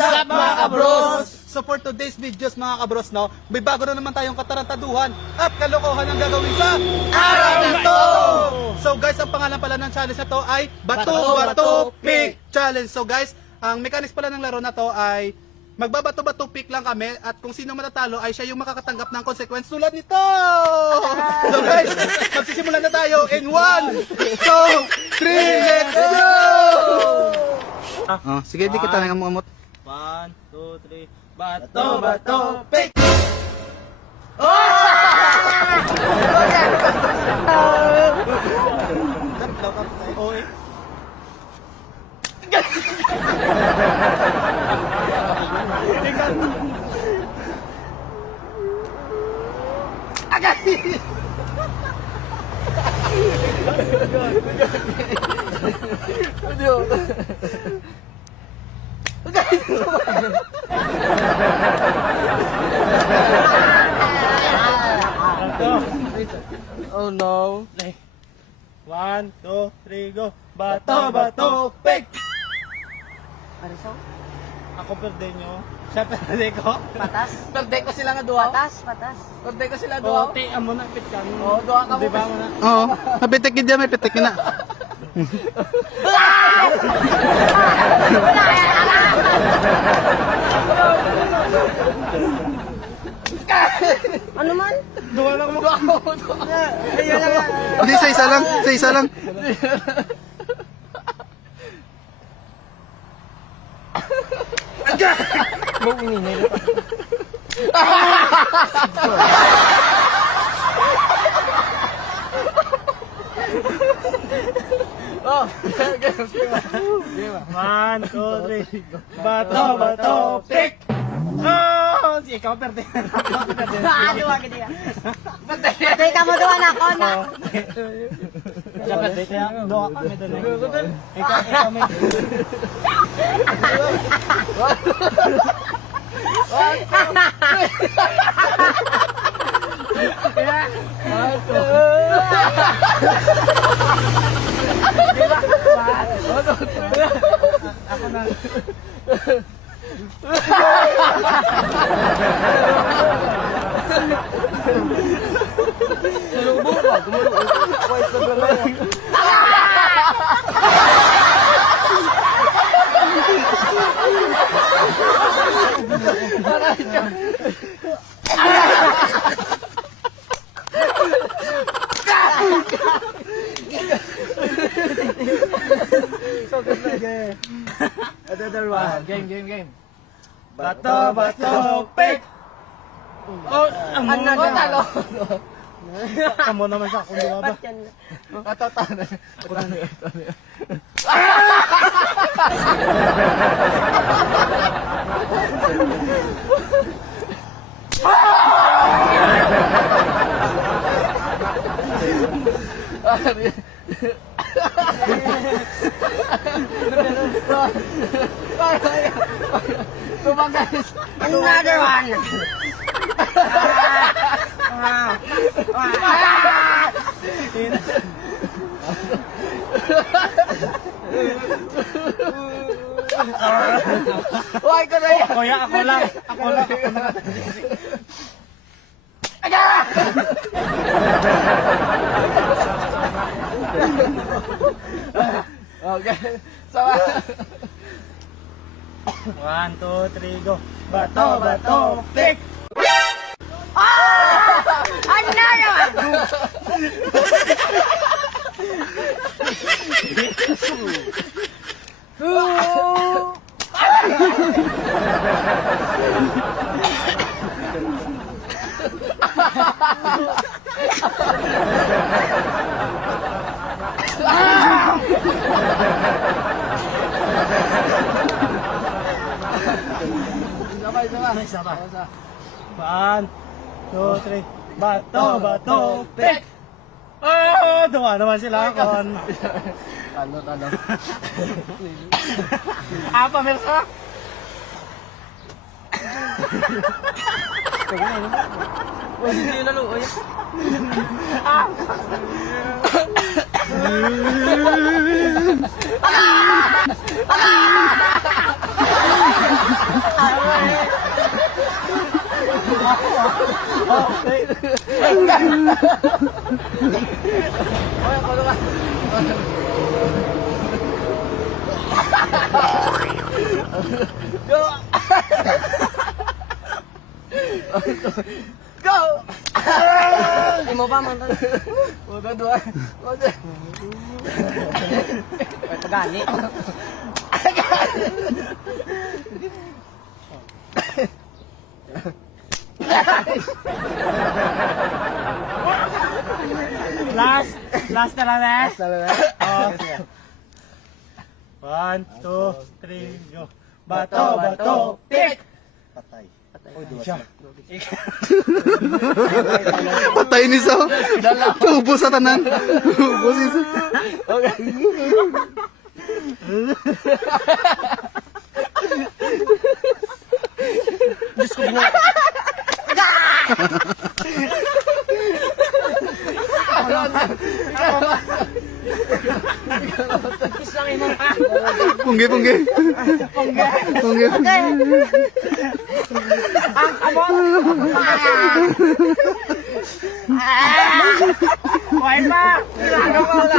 What's up mga kabros? So for today's videos mga kabros, no, may bago na naman tayong katarantaduhan at kalokohan ang gagawin sa araw na to! So guys, ang pangalan pala ng challenge na to ay Bato Bato Pick Challenge. So guys, ang mechanics pala ng laro na to ay magbabato-bato pick lang kami at kung sino matatalo ay siya yung makakatanggap ng consequence tulad nito! So guys, magsisimula na tayo in 1, 2, 3, let's go! Sige, di kita nang umamot. 1, 2, 3, bato, bato, pick! Oh no. 1, 2, 3, go! Bato, bato, pick! Ariso? Ako perde nyo. Siya perde ko. Patas? Perde ko sila nga duha. Patas. Perde ko sila O, duha. tiyan mo na, pit ka. Oh, duha ka mo. Diba mo na? Oo, mapitik din dyan, may pitik na. Ano man? Duwa lang mo. Ayun lang nga. Hindi, sa isa lang, sa isa lang. Oh, 1, 2, 3, bato, bato, pick! Oh, si ikaw perde. Ikaw perde. Duha ka diya. Pwede ka mo duha na ako na. Siya perde kaya duwa kami doon. Ikaw may... Ako na. Another one. game. Bato, bato, pick! Oh, amo na Oh, talo. Amo naman siya kung diba ba? Ba't yan? Another one. Why ko na yan? Kuya, ako lang. Ako lang. Okay. Sama. 1, 2, 3, go! Bato, bato, pick! Another one. Sama. 1, 2, 3, bato, bato, pick! Oh, duwa naman sila kon. Talo. Apa, Mersa? Uy, hindi lalo. Uy. Okay. Oy, ako naman. Go! Go! Hindi mo pa, man. Huwag ka doon. May pagani. Last na lang eh. Talaga? Oh. 1, 2, 3, go. Bato, pick! Patay. Siya. Patay ni Sao. Tubo sa tanan. Tubo si Sao. Okay. Diyos ko, ginawa. Punggi. Punggi. Why pa? Ginagawa wala.